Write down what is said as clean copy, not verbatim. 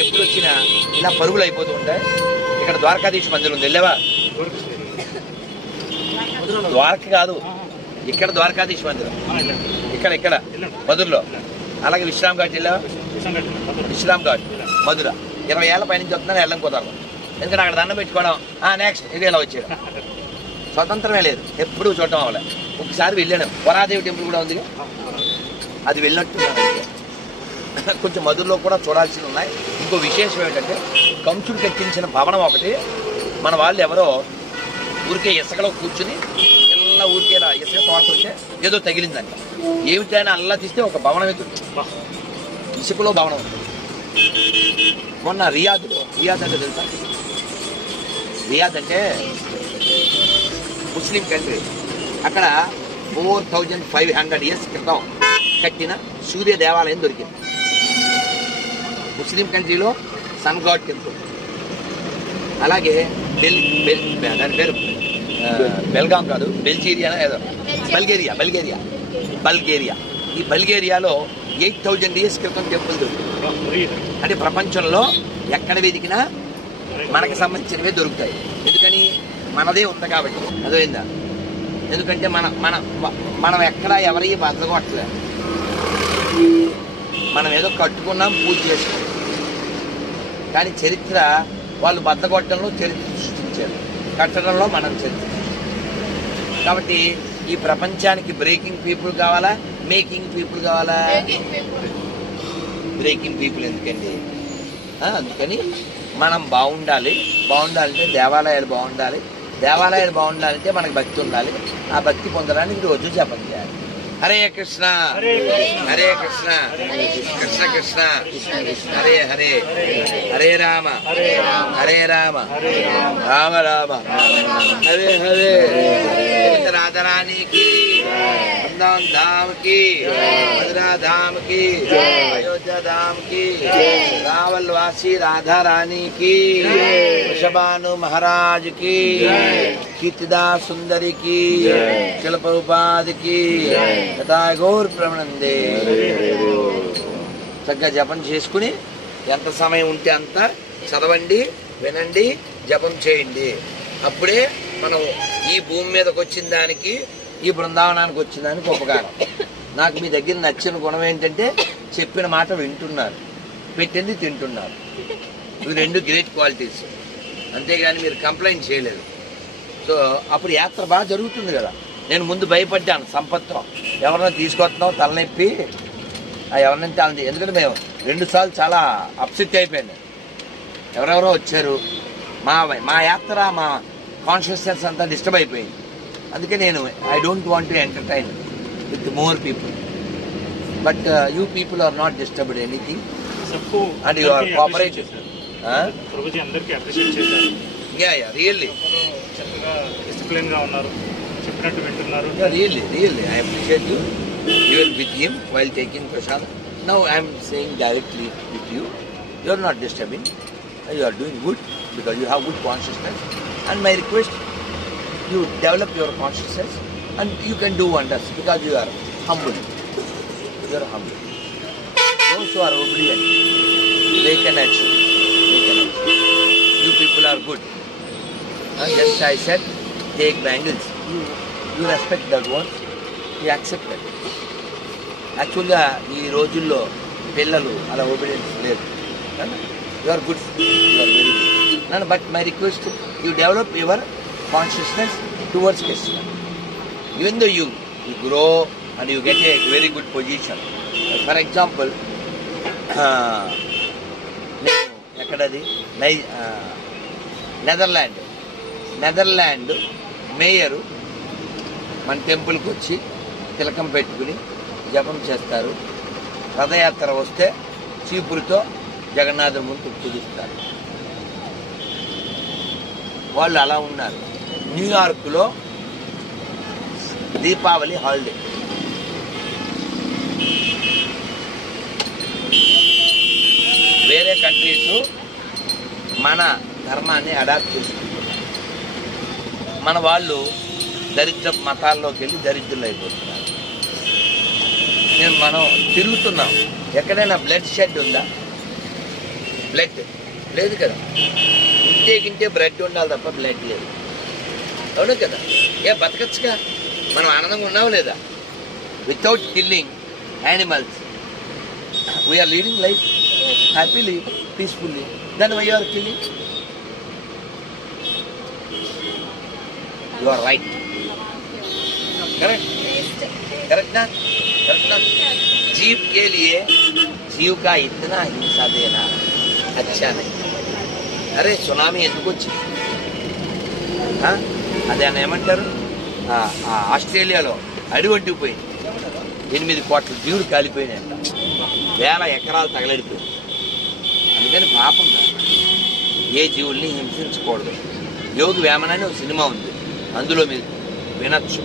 ఎప్పుడు వచ్చినా ఇలా పరుగులు అయిపోతూ ఉంటాయి. ఇక్కడ ద్వారకాధీశ మందిరం ఉంది, వెళ్ళావా? ద్వారక కాదు, ఇక్కడ ద్వారకాధీశ మందిరం, ఇక్కడ మధురలో. అలాగే విశ్రామ్ ఘాట్ వెళ్ళావా? విశ్రామ్ ఘాట్ మధుర 20 ఏళ్ళ పైనుంచి వస్తున్నాను, వెళ్ళం కుదరదు. ఎందుకంటే అక్కడ దండం పెట్టుకోవడం, నెక్స్ట్ ఇది ఇలా వచ్చేయడం, స్వతంత్రమే లేదు, ఎప్పుడు చూడటం అవ్వలే. ఒకసారి వెళ్ళాను, వరాదేవి టెంపుల్ కూడా ఉంది, అది వెళ్ళినట్టున్నాను. కొంచెం మధురలో కూడా చూడాల్సి ఉన్నాయి. ఇంకో విశేషం ఏంటంటే కంసుడు కట్టించిన భవనం ఒకటి, మన వాళ్ళు ఎవరో ఊరికే ఇసుకలో కూర్చుని ఇలా ఊరికే ఇలా ఇసుక తోడుతుంటే ఏదో తగిలిందంట. ఏమిటైనా అల్లా తీస్తే ఒక భవనం ఎదురు, ఇసుకలో భవనం ఉంది. మొన్న రియాద్ అంటే తెలుసా? రియాద్ అంటే ముస్లిం కంట్రీ. అక్కడ 4500 years క్రితం కట్టిన సూర్య దేవాలయం దొరికింది. ముస్లిం కంట్రీలో సన్ గాడ్ టెంపుల్. అలాగే దాని పేరు బెల్గాం కాదు, బెల్జీరియా ఏదో, బల్గేరియా. ఈ బల్గేరియాలో 8000 years క్రితం టెంపుల్ దొరుకుతుంది. అంటే ప్రపంచంలో ఎక్కడ వెతికినా మనకు సంబంధించినవే దొరుకుతాయి. ఎందుకని? మనదే ఉంది కాబట్టి. అదైందా? ఎందుకంటే మనం ఎక్కడ ఎవరి బతకట్లేదు. మనం ఏదో కట్టుకున్నాం, పూజ చేసుకున్నాం. కానీ చరిత్ర వాళ్ళు బద్దగొట్టడంలో చరిత్ర సృష్టించారు, కట్టడంలో మనం చరిత్ర. కాబట్టి ఈ ప్రపంచానికి బ్రేకింగ్ పీపుల్ కావాలా, మేకింగ్ పీపుల్ కావాలా? Breaking people. ఎందుకండి? అందుకని మనం బాగుండాలంటే దేవాలయాలు బాగుండాలంటే మనకు భక్తి ఉండాలి. ఆ భక్తి పొందడానికి రోజు జపం చేయాలి. హరే కృష్ణ హరే కృష్ణ కృష్ణ కృష్ణ హరే హరే, హరే రామ హరే రామ రామ రామ హరే హరే. రాధారాణికి, వృందావన్ ధామ్ కి, మధురా ధామ్ కి, అయోధ్య ధామ్ కి, రావల్ వాసి రాధా రాణి की, वृषभानु महाराज की, कीर्तिदास सुंदरी की, शिल प्रभुपाद की, గౌర్ ప్రమణందే. చక్కగా జపం చేసుకుని ఎంత సమయం ఉంటే అంత చదవండి, వినండి, జపం చేయండి. అప్పుడే మనం ఈ భూమి మీదకి వచ్చిన దానికి, ఈ బృందావనానికి వచ్చిన దానికి ఉపకారం. నాకు మీ దగ్గర నచ్చిన గుణం ఏంటంటే చెప్పిన మాట వింటున్నారు, పెట్టింది తింటున్నారు. ఇవి 2 గ్రేట్ క్వాలిటీస్. అంతేగాని మీరు కంప్లైంట్ చేయలేదు. సో అప్పుడు యాత్ర బాగా జరుగుతుంది కదా. నేను ముందు భయపడ్డాను, సంపత్రం ఎవరైనా తీసుకొస్తున్నావు తలనొప్పి, ఎవరినంటే తలది. ఎందుకంటే మేము 2 సార్లు చాలా అప్సెట్ అయిపోయాను. ఎవరెవరో వచ్చారు, మా యాత్ర, మా కాన్షియస్నెస్ అంతా డిస్టర్బ్ అయిపోయింది. అందుకే నేను I don't want to entertain with more people. But you people are not disturbed anything and you are cooperative. Really discipline గా ఉన్నారు, చెప్పినట్టు వింటున్నారు. Really, I appreciate you. You were with him while taking prasad. Now I am saying directly with you. You are not disturbing. You are doing good because you have good consciousness. And my request, you develop your consciousness and you can do wonders because you are humble. You are humble. Those who are obedient, they can achieve. You people are good. Just I said, take bangles. You respect that one, you accept it. యాక్చువల్గా ఈ రోజుల్లో పిల్లలు అలా obedience లేదు. You are good, you are very good. But my request, you develop your consciousness towards Krishna. Even though you grow and you get a very good position. For example, నేను ఎక్కడది Netherland mayor మన టెంపుల్కి వచ్చి తిలకం పెట్టుకుని జపం చేస్తారు. రథయాత్ర వస్తే చీపురుతో జగన్నాథ ముందు పూజిస్తారు. వాళ్ళు అలా ఉన్నారు. న్యూయార్క్లో దీపావళి హాలిడే. వేరే కంట్రీస్ మన ధర్మాన్ని అడాప్ట్ చేసుకుంటారు. మన వాళ్ళు దరిద్ర మతాల్లోకి వెళ్ళి దరిద్రులు అయిపోతున్నారు. మనం తిరుగుతున్నాం, ఎక్కడైనా బ్లడ్ షెడ్ ఉందా? బ్లడ్ లేదు కదా. ఇంటే బ్లడ్ ఉండాలి తప్ప బ్లడ్ లేదు. అవును కదా. బతకచ్చుగా. మనం ఆనందంగా ఉన్నావు లేదా? Without killing animals we are leading life happily, peacefully. Then why you are killing? You are right. Correct ना? जीव के लिए जीव का इतना हिंसा देना अच्छा नहीं. अरे సునామీ ఎందుకు వచ్చింది? అదే అని ఏమంటారు, ఆస్ట్రేలియాలో అడవి వంటిపోయింది. 8 కోట్ల జీవులు కాలిపోయినాయంట. 1000 ఎకరాలు తగలడిపోయింది. అందుకని పాపం ఏ జీవుల్ని హింసించకూడదు. యోగి వేమన అని ఒక సినిమా ఉంది, అందులో మీరు వినొచ్చు.